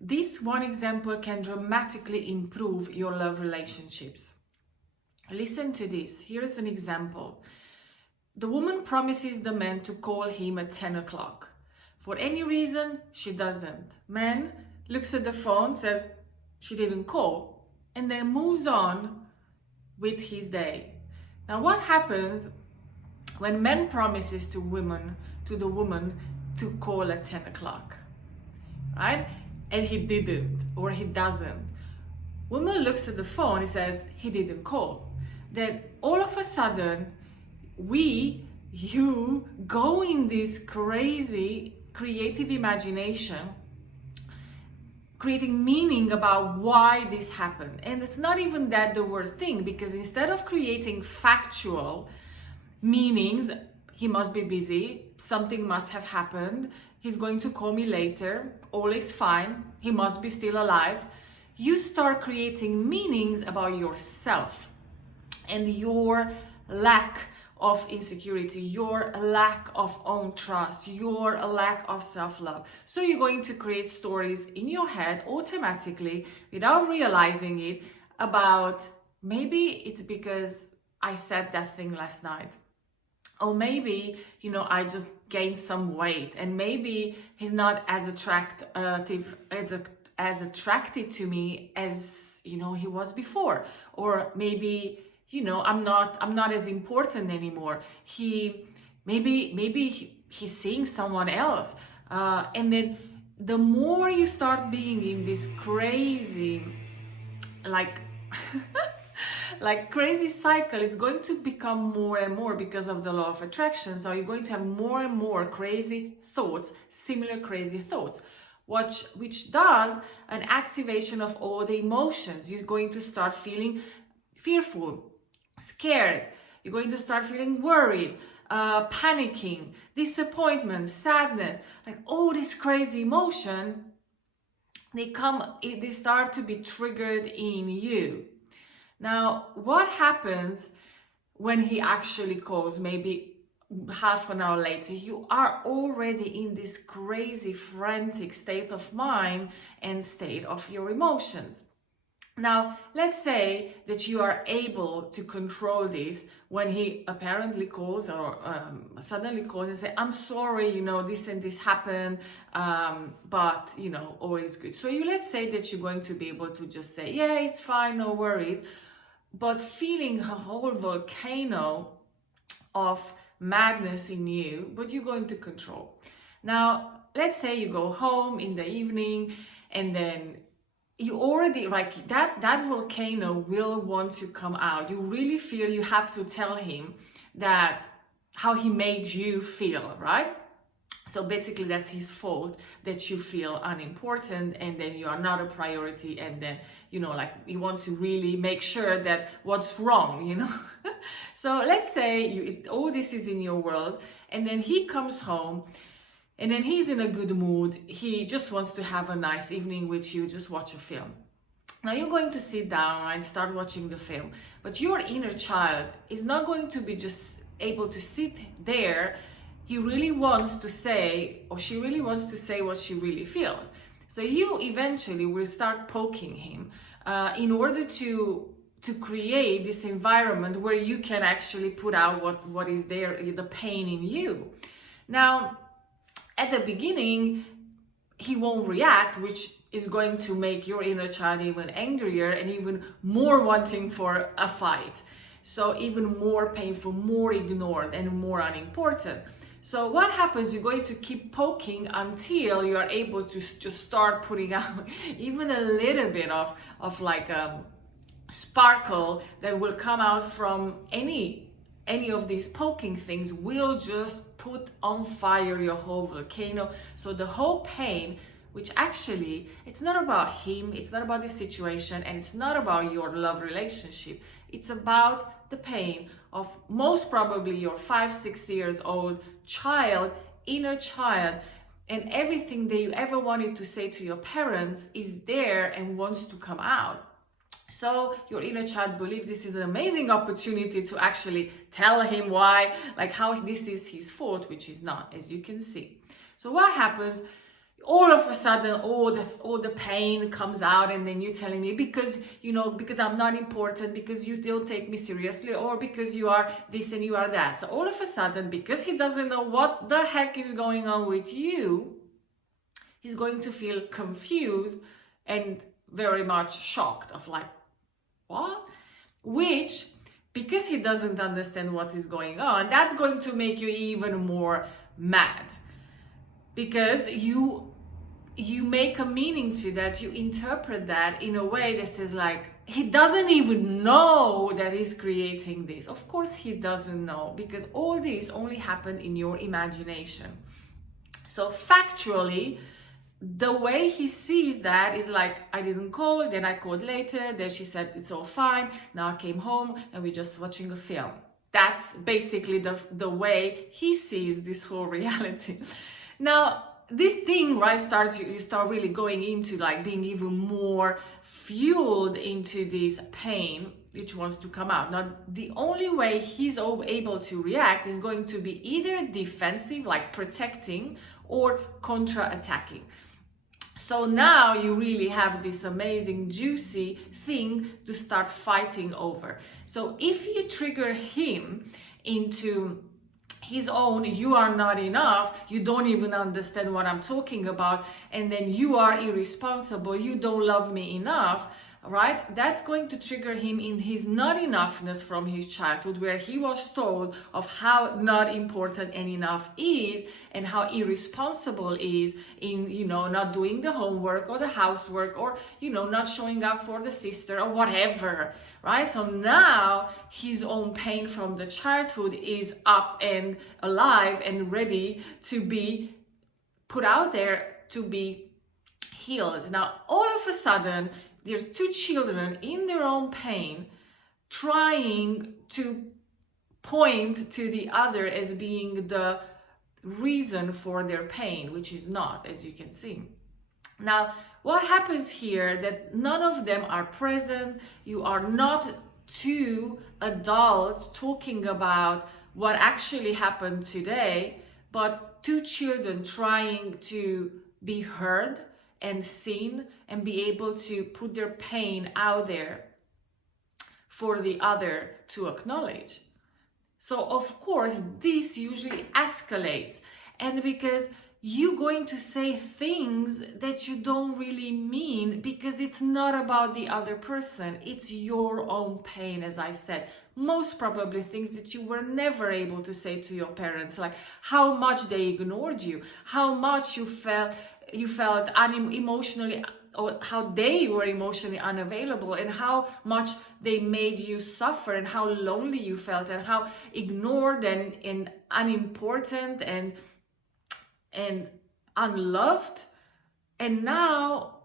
This one example can dramatically improve your love relationships. Listen to this. Here is an example. The woman promises the man to call him at 10 o'clock. For any reason, she doesn't. Man looks at the phone, says she didn't call, and then moves on with his day. Now, what happens when man promises to the woman to call at 10 o'clock, right? And he didn't, or he doesn't. Woman looks at the phone and says he didn't call. Then all of a sudden, you go in this crazy creative imagination, creating meaning about why this happened. And it's not even that the word thing, because instead of creating factual meanings, he must be busy, something must have happened, he's going to call me later, all is fine, he must be still alive, you start creating meanings about yourself and your lack of insecurity, your lack of own trust, your lack of self-love. So you're going to create stories in your head automatically without realizing it about maybe it's because I said that thing last night. Or maybe, I just gained some weight, and maybe he's not as attracted to me as, he was before. Or maybe, I'm not as important anymore. Maybe he's seeing someone else. And then the more you start being in this crazy, crazy cycle, it's going to become more and more because of the law of attraction. So you're going to have more and more crazy thoughts, similar crazy thoughts, which does an activation of all the emotions. You're going to start feeling fearful, scared. You're going to start feeling worried, panicking, disappointment, sadness, like all this crazy emotion. They start to be triggered in you. Now, what happens when he actually calls, maybe half an hour later? You are already in this crazy, frantic state of mind and state of your emotions. Now, let's say that you are able to control this when he apparently calls or suddenly calls and say, I'm sorry, this and this happened, but, all is good. So let's say that you're going to be able to just say, yeah, it's fine, no worries. But feeling a whole volcano of madness in you, but you're going to control. Now, let's say you go home in the evening, and then you already, that volcano will want to come out. You really feel you have to tell him that how he made you feel, right? So basically that's his fault that you feel unimportant, and then you are not a priority, and then, you want to really make sure that what's wrong, So let's say all this is in your world, and then he comes home, and then he's in a good mood. He just wants to have a nice evening with you, just watch a film. Now you're going to sit down and start watching the film, but your inner child is not going to be just able to sit there. He really wants to say, or she really wants to say what she really feels. So you eventually will start poking him in order to create this environment where you can actually put out what is there, the pain in you. Now, at the beginning, he won't react, which is going to make your inner child even angrier and even more wanting for a fight. So even more painful, more ignored, and more unimportant. So what happens, you're going to keep poking until you are able to just start putting out even a little bit of sparkle that will come out from any of these poking things will just put on fire your whole volcano. So the whole pain, which actually, it's not about him, it's not about the situation, and it's not about your love relationship. It's about the pain of most probably your 5-6 years old child, inner child, and everything that you ever wanted to say to your parents is there and wants to come out. So your inner child believes this is an amazing opportunity to actually tell him why, how this is his fault, which is not, as you can see. So what happens? all of a sudden all the pain comes out, and then you're telling me because because I'm not important, because you don't take me seriously, or because you are this and you are that. So all of a sudden, because he doesn't know what the heck is going on with you, he's going to feel confused and very much shocked of like, what? Which, because he doesn't understand what is going on, that's going to make you even more mad, because you make a meaning to that, you interpret that in a way that says like, he doesn't even know that he's creating this. Of course he doesn't know, because all this only happened in your imagination. So factually, the way he sees that is like, I didn't call, then I called later, then she said it's all fine, now I came home and we're just watching a film. That's basically the way he sees this whole reality. Now, this thing, right, you start really going into like being even more fueled into this pain which wants to come out. Now, the only way he's able to react is going to be either defensive, like protecting, or contra-attacking. So now you really have this amazing, juicy thing to start fighting over. So if you trigger him into his own, you are not enough, you don't even understand what I'm talking about, and then you are irresponsible, you don't love me enough, right? That's going to trigger him in his not enoughness from his childhood, where he was told of how not important and enough is, and how irresponsible is in, not doing the homework or the housework, or, not showing up for the sister or whatever, right? So now his own pain from the childhood is up and alive and ready to be put out there to be healed. Now, all of a sudden, there's two children in their own pain trying to point to the other as being the reason for their pain, which is not, as you can see. Now, what happens here, that none of them are present. You are not two adults talking about what actually happened today, but two children trying to be heard and seen and be able to put their pain out there for the other to acknowledge. So of course this usually escalates, and because you're going to say things that you don't really mean, because it's not about the other person, it's your own pain. As I said, most probably things that you were never able to say to your parents, like how much they ignored you, how much you felt emotionally, or how they were emotionally unavailable, and how much they made you suffer, and how lonely you felt, and how ignored and unimportant and unloved. And now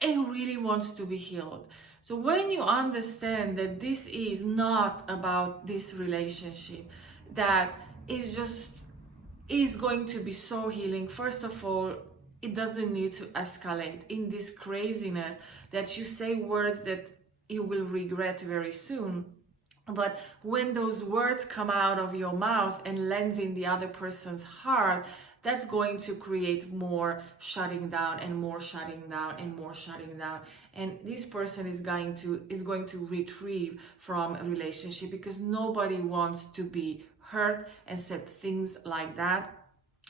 it really wants to be healed. So when you understand that this is not about this relationship, that is going to be so healing, first of all, it doesn't need to escalate in this craziness that you say words that you will regret very soon. But when those words come out of your mouth and lands in the other person's heart, that's going to create more shutting down and more shutting down and more shutting down. And this person is going to retrieve from a relationship, because nobody wants to be hurt and said things like that,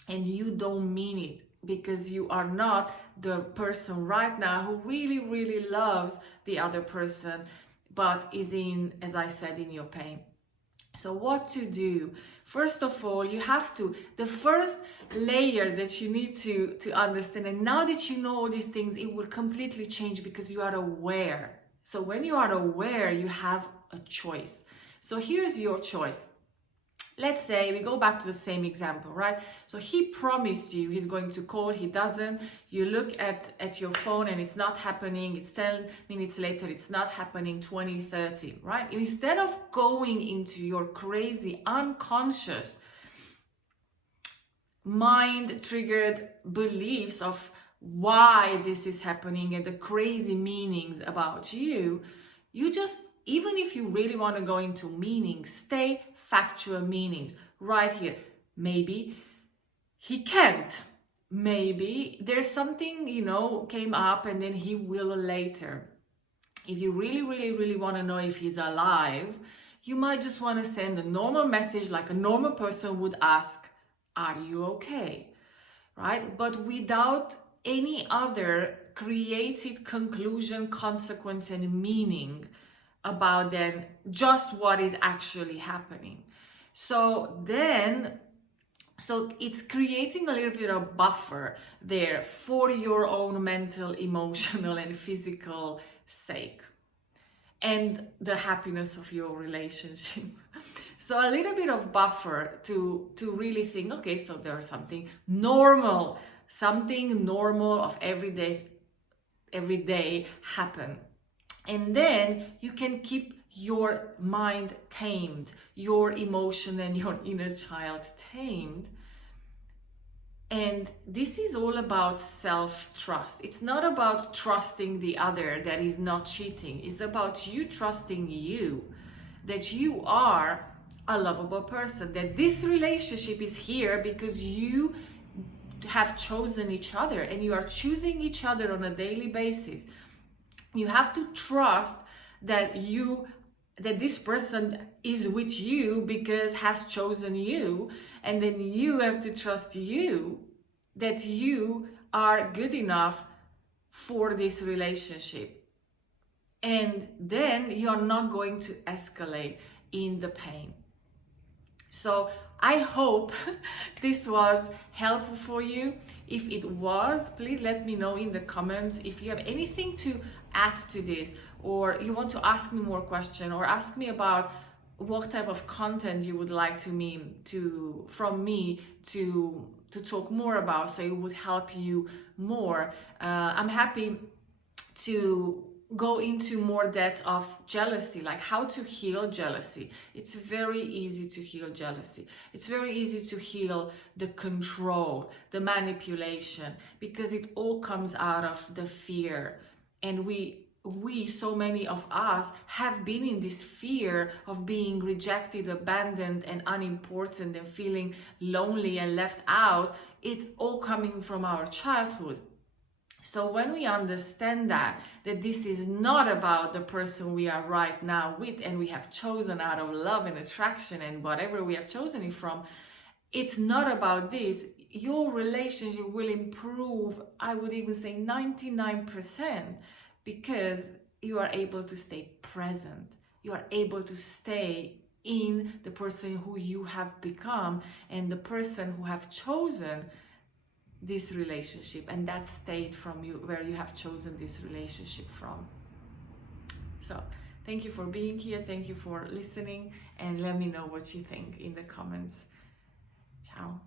and you don't mean it, because you are not the person right now who really, really loves the other person, but is in, as I said, in your pain. So what to do? First of all, you have to, the first layer that you need to understand, and now that you know all these things, it will completely change because you are aware. So when you are aware, you have a choice. So here's your choice. Let's say we go back to the same example, right? So he promised you he's going to call, he doesn't. You look at your phone and it's not happening. It's 10 minutes later, it's not happening, 20, 30, right? Instead of going into your crazy, unconscious, mind-triggered beliefs of why this is happening and the crazy meanings about you, you just, even if you really want to go into meanings, stay factual meanings right here. Maybe he can't maybe there's something, you know, came up and then he will later. If you really, really, really want to know if he's alive, you might just want to send a normal message like a normal person would ask, are you okay? Right? But without any other created conclusion, consequence, and meaning about then just what is actually happening. So it's creating a little bit of buffer there for your own mental, emotional, and physical sake, and the happiness of your relationship. So a little bit of buffer to really think, okay, so there's something normal of every day happen. And then you can keep your mind tamed, your emotion and your inner child tamed. And this is all about self-trust. It's not about trusting the other that is not cheating. It's about you trusting you, that you are a lovable person, that this relationship is here because you have chosen each other and you are choosing each other on a daily basis. You have to trust that this person is with you because has chosen you, and then you have to trust you that you are good enough for this relationship, and then you're not going to escalate in the pain. So I hope this was helpful for you. If it was, please let me know in the comments. If you have anything to add to this, or you want to ask me more questions, or ask me about what type of content you would like from me to talk more about, so it would help you more, I'm happy to go into more depth of jealousy, like how to heal jealousy. It's very easy to heal jealousy. It's very easy to heal the control, the manipulation, because it all comes out of the fear. And we, so many of us have been in this fear of being rejected, abandoned, and unimportant, and feeling lonely and left out. It's all coming from our childhood. So when we understand that this is not about the person we are right now with, and we have chosen out of love and attraction and whatever we have chosen it from, it's not about this. Your relationship will improve, I would even say 99%, because you are able to stay present. You are able to stay in the person who you have become and the person who have chosen this relationship, and that state from you where you have chosen this relationship from. So thank you for being here, thank you for listening, and let me know what you think in the comments. Ciao.